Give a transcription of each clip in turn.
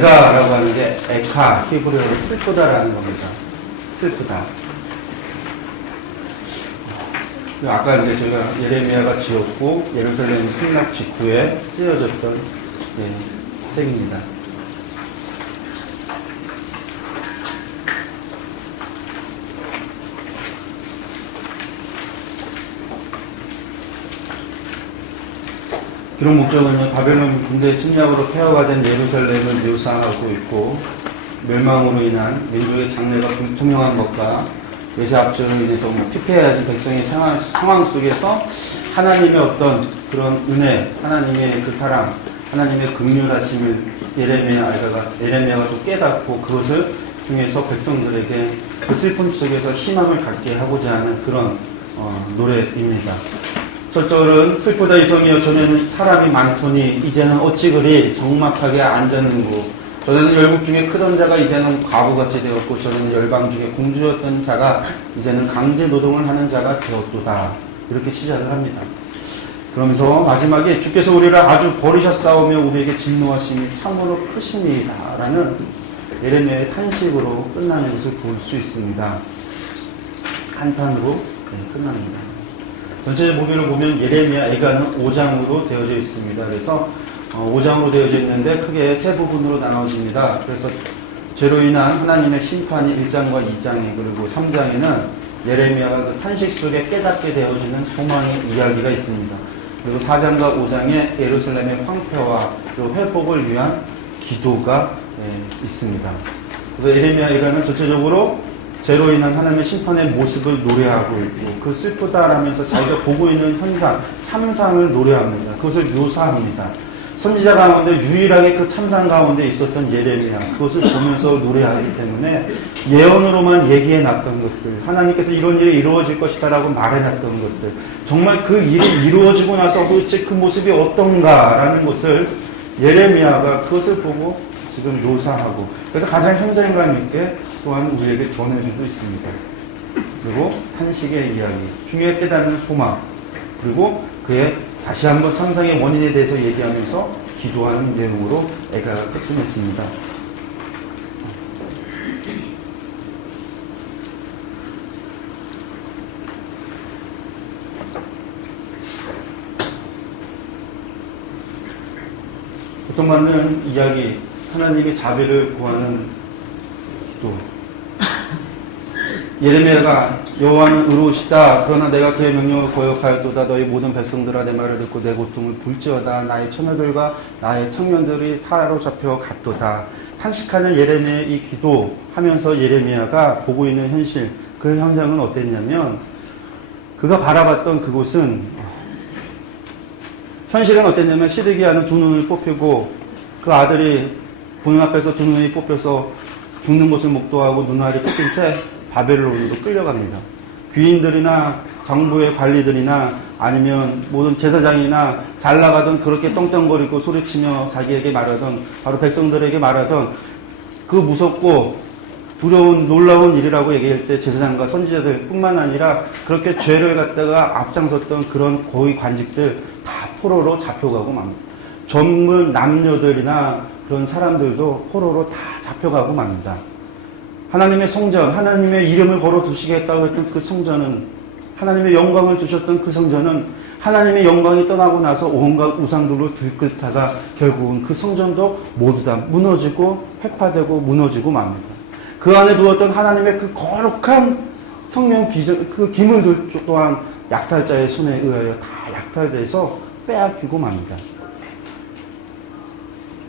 에가라고 하는 게 에카, 히브리어로 슬프다라는 겁니다. 슬프다. 아까 이제 저희가 예레미야가 지었고 예루살렘 승락 직후에 쓰여졌던 책입니다. 기록 목적은 바벨론 군대 침략으로 폐허가 된 예루살렘을 묘사하고 있고 멸망으로 인한 민족의 장래가 불투명한 것과 외세 압제로 인해서 피폐해진 백성의 상황 속에서 하나님의 어떤 그런 은혜, 하나님의 그 사랑, 하나님의 긍휼하심을 예레미야가 또 깨닫고 그것을 통해서 백성들에게 그 슬픔 속에서 희망을 갖게 하고자 하는 그런 노래입니다. 첫절은 슬프다 이성이여 전에는 사람이 많더니 이제는 어찌 그리 적막하게 앉았는고 전에는 열국 중에 크던 자가 이제는 과부같이 되었고 전에는 열방 중에 공주였던 자가 이제는 강제 노동을 하는 자가 되었도다. 이렇게 시작을 합니다. 그러면서 마지막에 주께서 우리를 아주 버리셨사오며 우리에게 진노하심이 참으로 크시니이다 라는 예레미야의 탄식으로 끝나는 것을 볼 수 있습니다. 한탄으로 끝납니다. 전체 보기를 보면 예레미야 에가는 5장으로 되어져 있습니다. 그래서 5장으로 되어져 있는데 크게 세 부분으로 나눠집니다. 그래서 죄로 인한 하나님의 심판이 1장과 2장에 그리고 3장에는 예레미야가 그 탄식 속에 깨닫게 되어지는 소망의 이야기가 있습니다. 그리고 4장과 5장에 예루살렘의 황폐와 또 회복을 위한 기도가 있습니다. 그래서 예레미야 에가는 전체적으로 죄로 인한 하나님의 심판의 모습을 노래하고 있고 그 슬프다라면서 자기가 보고 있는 현상, 참상을 노래합니다. 그것을 묘사합니다. 선지자 가운데 유일하게 그 참상 가운데 있었던 예레미야 그것을 보면서 노래하기 때문에 예언으로만 얘기해놨던 것들 하나님께서 이런 일이 이루어질 것이다 라고 말해놨던 것들 정말 그 일이 이루어지고 나서 도대체 그 모습이 어떤가라는 것을 예레미야가 그것을 보고 지금 묘사하고 그래서 가장 현장감 있게 또한 우리에게 전해주고 있습니다. 그리고 탄식의 이야기, 중에 깨닫는 소망, 그리고 그의 다시 한번 상상의 원인에 대해서 얘기하면서 기도하는 내용으로 에가가 끝을 냈습니다. 고통받는 이야기, 하나님의 자비를 구하는 기도. 예레미야가 여호와는 의로우시다. 그러나 내가 그의 명령을 거역하였도다. 너희 모든 백성들아 내 말을 듣고 내 고통을 볼지어다. 나의 처녀들과 나의 청년들이 사로잡혀 갔도다. 탄식하는 예레미야의 이 기도하면서 예레미야가 보고 있는 현실, 그 현장은 어땠냐면 그가 바라봤던 그곳은 현실은 어땠냐면 시드기야는 두 눈을 뽑히고 그 아들이 보는 앞에서 두 눈이 뽑혀서 죽는 것을 목도하고 눈알이 뽑힌 채 바벨론으로 끌려갑니다. 귀인들이나 정부의 관리들이나 아니면 모든 제사장이나 잘 나가던 그렇게 떵떵거리고 소리치며 자기에게 말하던 바로 백성들에게 말하던 그 무섭고 두려운 놀라운 일이라고 얘기할 때 제사장과 선지자들 뿐만 아니라 그렇게 죄를 갖다가 앞장섰던 그런 고위 관직들 다 포로로 잡혀가고 맙니다. 젊은 남녀들이나 그런 사람들도 포로로 다 잡혀가고 맙니다. 하나님의 성전, 하나님의 이름을 걸어두시겠다고 했던 그 성전은 하나님의 영광을 주셨던 그 성전은 하나님의 영광이 떠나고 나서 온갖 우상들로 들끓다가 결국은 그 성전도 모두 다 무너지고 회파되고 무너지고 맙니다. 그 안에 두었던 하나님의 그 거룩한 성령 비전, 그 기물들 또한 약탈자의 손에 의하여 다 약탈돼서 빼앗기고 맙니다.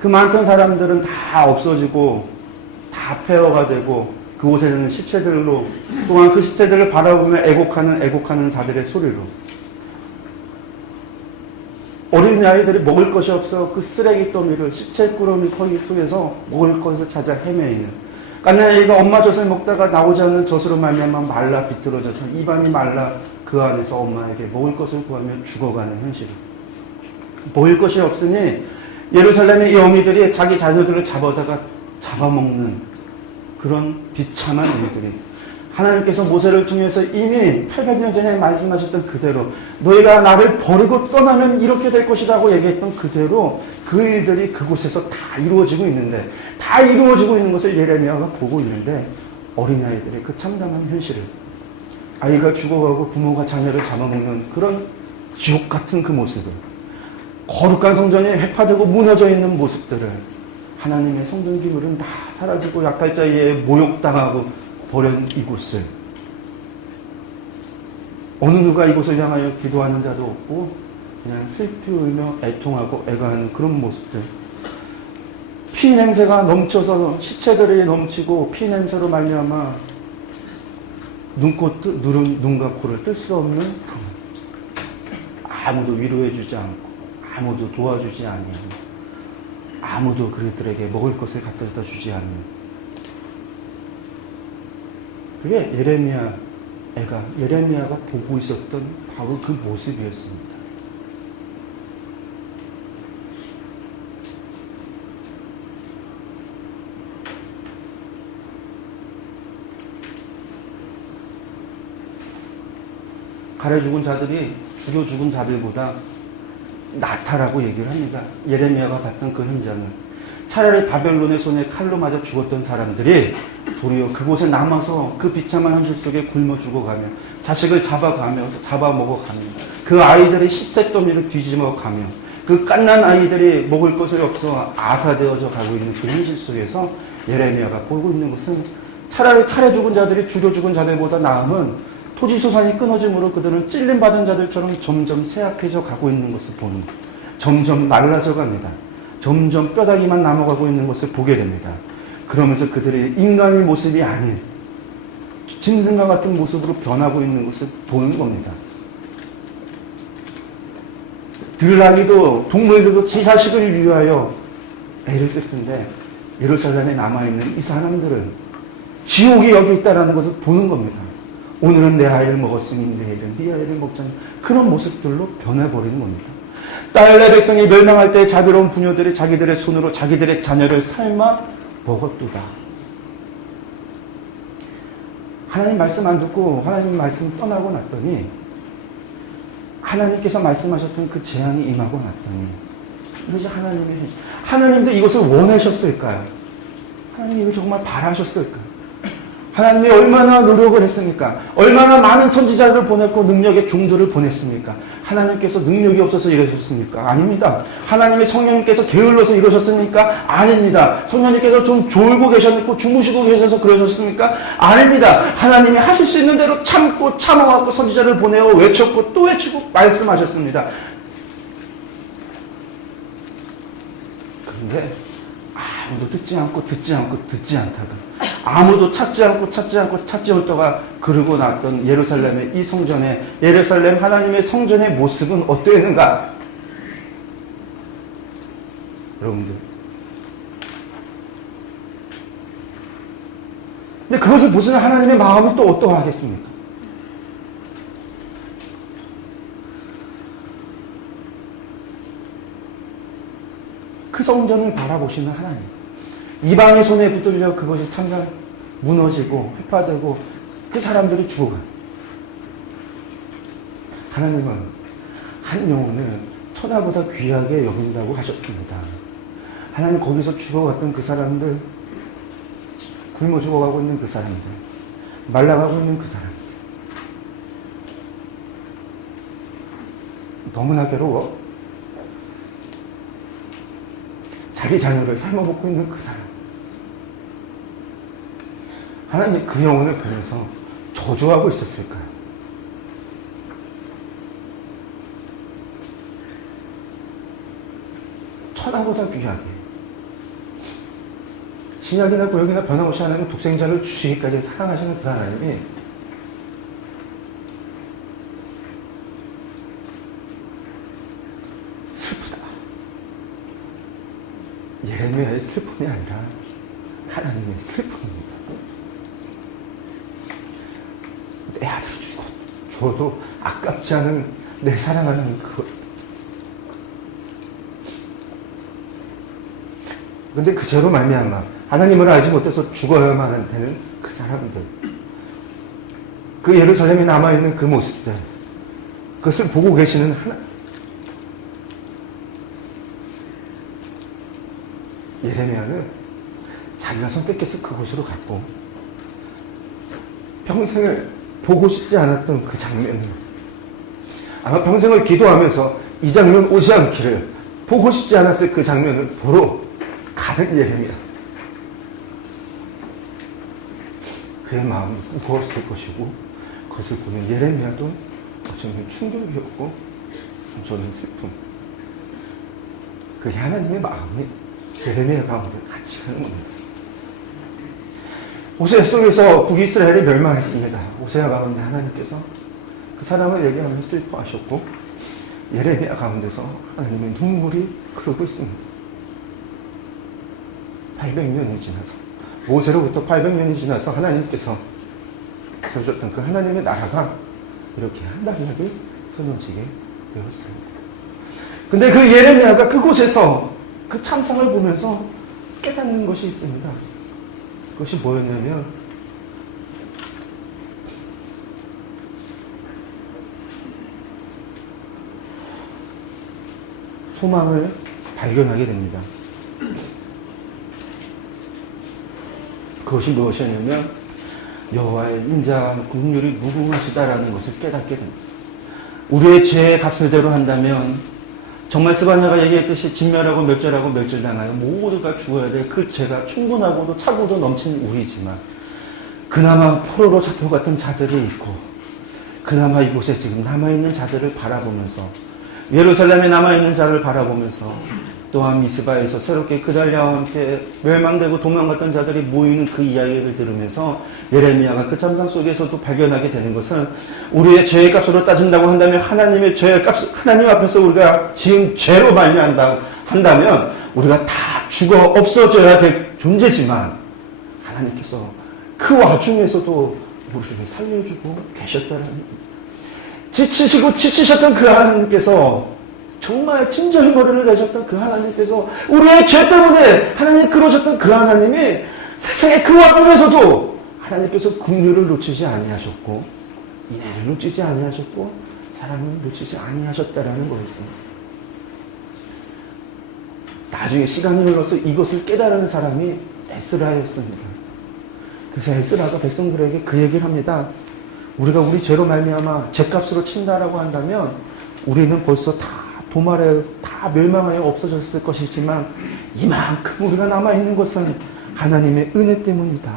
그 많던 사람들은 다 없어지고 다 폐허가 되고 그곳에는 시체들로 또한 그 시체들을 바라보며 애곡하는 자들의 소리로 어린 아이들이 먹을 것이 없어 그 쓰레기 더미를 시체 꾸러미 거기 속에서 먹을 것을 찾아 헤매이는 깐난아이가 엄마 젖을 먹다가 나오지 않는 젖으로 말미암아 말라 비틀어져서 입안이 말라 그 안에서 엄마에게 먹을 것을 구하며 죽어가는 현실. 먹을 것이 없으니 예루살렘의 이 어미들이 자기 자녀들을 잡아다가 잡아먹는 그런 비참한 일들이 하나님께서 모세를 통해서 이미 800년 전에 말씀하셨던 그대로 너희가 나를 버리고 떠나면 이렇게 될 것이라고 얘기했던 그대로 그 일들이 그곳에서 다 이루어지고 있는데 다 이루어지고 있는 것을 예레미야가 보고 있는데 어린아이들의 그 참담한 현실을 아이가 죽어가고 부모가 자녀를 잡아먹는 그런 지옥 같은 그 모습을 거룩한 성전이 회파되고 무너져 있는 모습들을 하나님의 성전 기물은 다 사라지고 약탈자에 모욕당하고 버린 이곳을 어느 누가 이곳을 향하여 기도하는 자도 없고 그냥 슬피 울며 애통하고 애가하는 그런 모습들 피 냄새가 넘쳐서 시체들이 넘치고 피 냄새로 말미암아 눈과 코를 뜰 수 없는 상황 아무도 위로해주지 않고 아무도 도와주지 아니하고 아무도 그들에게 먹을 것을 갖다 주지 않는 그게 예레미야가 보고 있었던 바로 그 모습이었습니다. 가래 죽은 자들이 죽여 죽은 자들보다 낫다라고 얘기를 합니다. 예레미야가 봤던 그 현장을. 차라리 바벨론의 손에 칼로 맞아 죽었던 사람들이 도리어 그곳에 남아서 그 비참한 현실 속에 굶어 죽어가며 자식을 잡아먹어가며 그 아이들의 십새더미를 뒤집어가며 그 갓난 아이들이 먹을 것이 없어 아사되어져 가고 있는 그 현실 속에서 예레미야가 보고 있는 것은 차라리 칼에 죽은 자들이 죽여 죽은 자들보다 나음은 토지소산이 끊어짐으로 그들은 찔림받은 자들처럼 점점 쇠약해져 가고 있는 것을 보는 점점 말라져 갑니다. 점점 뼈다귀만 남아가고 있는 것을 보게 됩니다. 그러면서 그들의 인간의 모습이 아닌 짐승과 같은 모습으로 변하고 있는 것을 보는 겁니다. 들나귀도 동물들도 지 자식을 위하여 애를 쓸 텐데 예루살렘에 남아있는 이 사람들은 지옥이 여기 있다는 것을 보는 겁니다. 오늘은 내 아이를 먹었으니 내일은 네 아이를 먹자니 그런 모습들로 변해버리는 겁니다. 딸내 백성이 멸망할 때 자비로운 부녀들이 자기들의 손으로 자기들의 자녀를 삶아 먹었도다. 하나님 말씀 안 듣고 하나님 말씀 떠나고 났더니 하나님께서 말씀하셨던 그 재앙이 임하고 났더니 이러지 하나님도 이것을 원하셨을까요? 하나님이 이걸 정말 바라셨을까요? 하나님이 얼마나 노력을 했습니까? 얼마나 많은 선지자를 보냈고 능력의 종들을 보냈습니까? 하나님께서 능력이 없어서 이러셨습니까? 아닙니다. 하나님의 성령님께서 게을러서 이러셨습니까? 아닙니다. 성령님께서 좀 졸고 계셨고 주무시고 계셔서 그러셨습니까? 아닙니다. 하나님이 하실 수 있는 대로 참고 참아왔고 선지자를 보내어 외쳤고 또 외치고 말씀하셨습니다. 그런데 아무도 듣지 않다가 아무도 찾지 않고 찾지 않다가 그러고 났던 예루살렘의 이 성전의 예루살렘 하나님의 성전의 모습은 어떠했는가? 여러분들. 근데 그것을 보시는 하나님의 마음이 또 어떠하겠습니까? 그 성전을 바라보시는 하나님. 이방의 손에 붙들려 그것이 참가 무너지고 회파되고 그 사람들이 죽어간. 하나님은 한 영혼을 천하보다 귀하게 여긴다고 하셨습니다. 하나님 거기서 죽어갔던 그 사람들, 굶어 죽어가고 있는 그 사람들, 말라가고 있는 그 사람들, 너무나 괴로워 자기 자녀를 삶아먹고 있는 그 사람, 하나님 그 영혼을 보면서 저주하고 있었을까요? 천하보다 귀하게 신약이나 구약이나 변함없이 하나님 독생자를 주시기까지 사랑하시는 그 하나님이 슬프다. 예레미야의 슬픔이 아니라 하나님의 슬픔입니다. 내 아들을 죽어도 아깝지 않은 내 사랑하는 그것. 근데 그 죄로 말미암아 하나님을 알지 못해서 죽어야만 되는 그 사람들, 그 예루살렘에 남아있는 그 모습들, 그것을 보고 계시는 예레미야는 자기가 선택해서 그곳으로 갔고, 평생을 보고 싶지 않았던 그 장면을, 아마 평생을 기도하면서 이 장면 오지 않기를 보고 싶지 않았을 그 장면을 보러 가는 예레미야. 그의 마음이 무거웠을 것이고, 그것을 보는 예레미야도 어쩌면 충격이었고, 저는 슬픔. 그 하나님의 마음이 예레미야 가운데 같이 가는 겁니다. 오세아 속에서 북이스라엘이 멸망했습니다. 오세아 가운데 하나님께서 그 사람을 얘기하면서 슬퍼하셨고, 예레미야 가운데서 하나님의 눈물이 흐르고 있습니다. 800년이 지나서, 모세로부터 800년이 지나서 하나님께서 세우셨던 그 하나님의 나라가 이렇게 한 단락이 끊어지게 되었습니다. 근데 그 예레미야가 그곳에서 그 참상을 보면서 깨닫는 것이 있습니다. 그것이 뭐였냐면, 소망을 발견하게 됩니다. 그것이 무엇이었냐면, 여호와의 인자 긍휼이 무궁하시다라는 것을 깨닫게 됩니다. 우리의 죄의 값을대로 한다면 정말 스바냐가 얘기했듯이 진멸하고 멸절하고 멸절당하여 모두가 죽어야 될 그 죄가 충분하고도 차고도 넘치는 우리지만, 그나마 포로로 잡혀갔던 자들이 있고, 그나마 이곳에 지금 남아있는 자들을 바라보면서, 예루살렘에 남아있는 자를 바라보면서, 또한 미스바에서 새롭게 그달랴와 함께 멸망되고 도망갔던 자들이 모이는 그 이야기를 들으면서 예레미야가 그 참상 속에서도 발견하게 되는 것은, 우리의 죄의 값으로 따진다고 한다면, 하나님의 죄의 값, 하나님 앞에서 우리가 지은 죄로 한다면 우리가 다 죽어 없어져야 될 존재지만, 하나님께서 그 와중에서도 우리를 살려주고 계셨다는, 지치시고 지치셨던 그 하나님께서, 정말 진정히 머리를 내셨던 그 하나님께서, 우리의 죄 때문에 하나님 그러셨던 그 하나님이 세상의 그 와중에서도 하나님께서 긍휼을 놓치지 아니하셨고, 인애를 놓치지 아니하셨고, 사랑을 놓치지 아니하셨다라는 거였습니다. 나중에 시간이 흘러서 이것을 깨달은 사람이 에스라였습니다. 그래서 에스라가 백성들에게 그 얘기를 합니다. 우리가 우리 죄로 말미암아 죄값으로 친다라고 한다면 우리는 벌써 다 도말에 다 멸망하여 없어졌을 것이지만, 이만큼 우리가 남아있는 것은 하나님의 은혜 때문이다.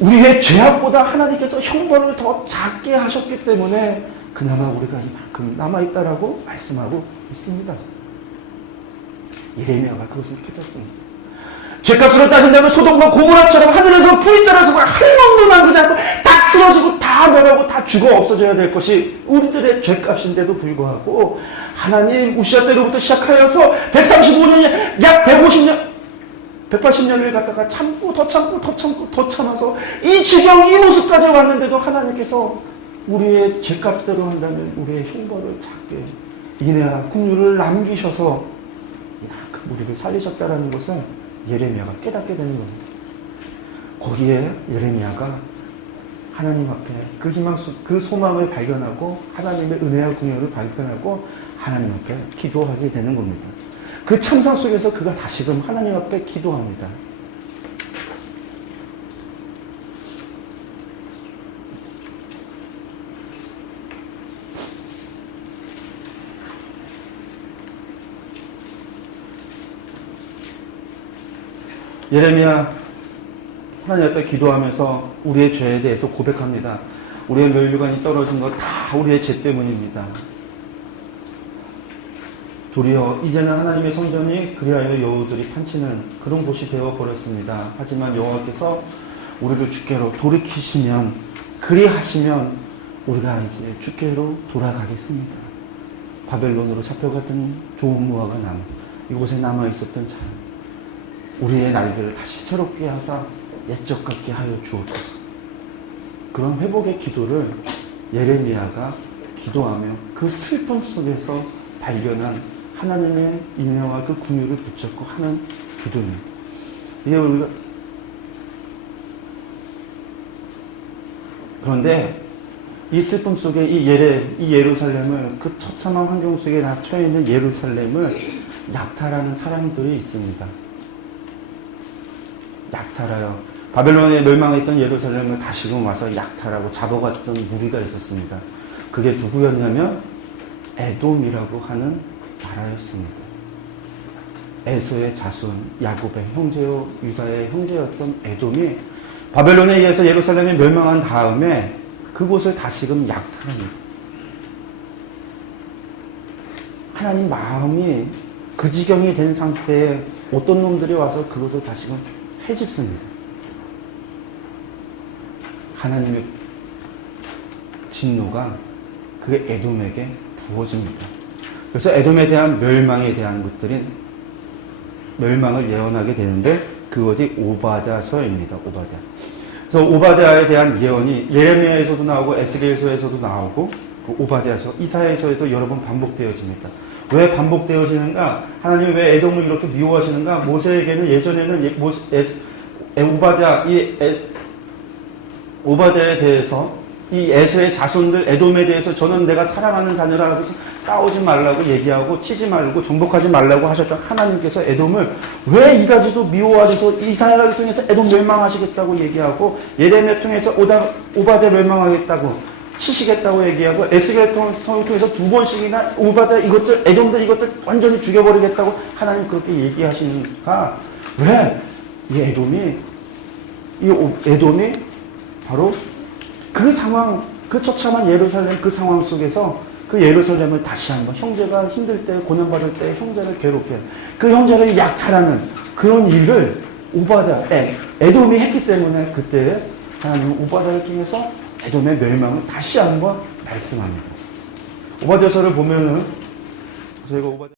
우리의 죄악보다 하나님께서 형벌을 더 작게 하셨기 때문에 그나마 우리가 이만큼 남아있다라고 말씀하고 있습니다. 예레미야가 그것을 깨닫습니다. 죄값으로 따진다면 소돔과 고모라처럼 하늘에서 불이 떨어지고 한 놈도 남기지 않고 다 쓰러지고 다 멸하고 다 죽어 없어져야 될 것이 우리들의 죄값인데도 불구하고, 하나님 우시아 때로부터 시작하여서 135년이 약 150년, 180년을 갖다가 참고 더 참고 더 참고 더 참아서 이 지경, 이 모습까지 왔는데도 하나님께서 우리의 죄값대로 한다면 우리의 형벌을 작게, 인애와 긍휼을 남기셔서 이만큼 우리를 살리셨다라는 것을 예레미야가 깨닫게 되는 겁니다. 거기에 예레미야가 하나님 앞에 그 희망, 그 소망을 발견하고, 하나님의 은혜와 긍휼을 발견하고 하나님 앞에 기도하게 되는 겁니다. 그 참상 속에서 그가 다시금 하나님 앞에 기도합니다. 예레미야 하나님 앞에 기도하면서 우리의 죄에 대해서 고백합니다. 우리의 멸류관이 떨어진 것 다 우리의 죄 때문입니다. 도리어 이제는 하나님의 성전이 그리하여 여우들이 판치는 그런 곳이 되어버렸습니다. 하지만 여호와께서 우리를 주께로 돌이키시면, 그리하시면 우리가 이제 주께로 돌아가겠습니다. 바벨론으로 잡혀갔던 조무아가 이곳에 남아있었던 자, 우리의 날들을 다시 새롭게 하사 옛적 같게 하여 주옵소서. 그런 회복의 기도를 예레미야가 기도하며 그 슬픔 속에서 발견한 하나님의 인내와 그 긍휼을 붙잡고 하는 기도입니다. 이게 우리가, 그런데 이 슬픔 속에 이 예루살렘을, 그 처참한 환경 속에 갇혀 있는 예루살렘을 약탈하는 사람들이 있습니다. 약탈하여 바벨론에 멸망했던 예루살렘을 다시금 와서 약탈하고 잡아갔던 무리가 있었습니다. 그게 누구였냐면 에돔이라고 하는 나라였습니다. 에서의 자손, 야곱의 형제요, 유다의 형제였던 에돔이 바벨론에 의해서 예루살렘이 멸망한 다음에 그곳을 다시금 약탈합니다. 하나님 마음이 그 지경이 된 상태에 어떤 놈들이 와서 그것을 다시금 해집습니다. 하나님의 진노가 그 에돔에게 부어집니다. 그래서 에돔에 대한 멸망에 대한 것들이 멸망을 예언하게 되는데 그것이 오바댜서입니다. 오바댜. 그래서 오바댜에 대한 예언이 예레미야에서도 나오고 에스겔서에서도 나오고 그 오바댜서, 이사야서에도 여러 번 반복되어집니다. 왜 반복되어지는가? 하나님이 왜 에돔을 이렇게 미워하시는가? 모세에게는 예전에는 오바댜에 대해서 이 에서의 자손들 에돔에 대해서 저는 내가 사랑하는 자녀라 해서 싸우지 말라고 얘기하고 치지 말고 정복하지 말라고 하셨던 하나님께서 에돔을 왜 이가지도 미워하셔서 이사야를 통해서 에돔 멸망하시겠다고 얘기하고 예레미야 통해서 오바댜 멸망하겠다고 치시겠다고 얘기하고 에스겔 통해서 두 번씩이나 오바댜 이것들 에돔들 이것들 완전히 죽여버리겠다고 하나님 그렇게 얘기하시는가? 왜 이 에돔이 바로 그 상황, 그 처참한 예루살렘 그 상황 속에서 그 예루살렘을 다시 한번 형제가 힘들 때, 고난받을 때 형제를 괴롭게 그 형제를 약탈하는 그런 일을 에돔이 했기 때문에 그때 하나님은 오바댜를 통해서 에돔의 멸망을 다시 한번 말씀합니다. 오바댜서를 보면은 저희가